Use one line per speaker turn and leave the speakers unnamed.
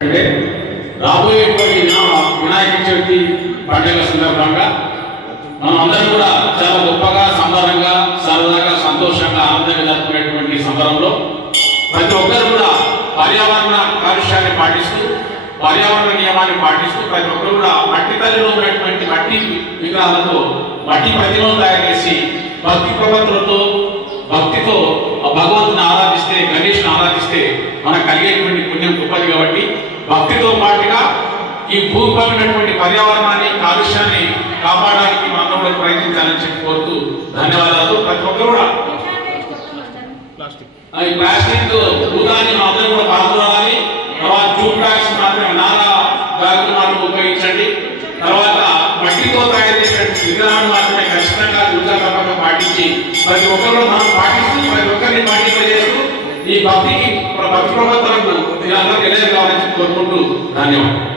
అంటే రాబోయేటువంటి వినాయక చవితి పండుగ సందర్భంగా మనం అందరం కూడా చాలా గొప్పగా సంబరంగా సరదాగా సంతోషంగా ఆనందంగా జరుపుకునేటువంటి సంబరంలో ప్రతి ఒక్కరు కూడా పర్యావరణ కాలుష్యాన్ని పాటిస్తూ పర్యావరణ నియమాన్ని పాటిస్తూ ప్రతి ఒక్కరు కూడా మట్టి తల్లిలో ఉన్నటువంటి మట్టి విగ్రహాలతో మట్టి ప్రతిమను తయారు చేసి భక్తి ప్రవర్తనతో భక్తితో భగవంతుని ఆరాధిస్తే గణేష్ని ఆరాధిస్తే మనకు కలిగేటువంటి పుణ్యం గొప్ప భక్తితో పాటుగా ఈ భూమిపై పర్యావరణాన్ని కాలుష్యాన్ని కాపాడడానికి మనం కూడా ప్రయత్నించాలని చెప్పి కోరుతూ ధన్యవాదాలు. ప్రతి ఒక్కరు కూడా ఈ ప్లాస్టిక్ భూతాన్ని మనం కూడా పాల్గొనాలి తర్వాత జూట్ బ్యాగ్స్ మాత్రమే నారా బ్యాగులు మాత్రం ఉపయోగించండి. తర్వాత మట్టితో తయారు చేసినటువంటి విగ్రహాన్ని మాత్రమే ఖచ్చితంగా దుర్గాకర్మగా పాటించి ప్రతి ఒక్కరు మనం పాటిస్తూ ఈ భక్తికి భక్తి ప్రవర్తనకు మీరందరూ తెలియదు కావాలని కోరుకుంటూ ధన్యవాదాలు.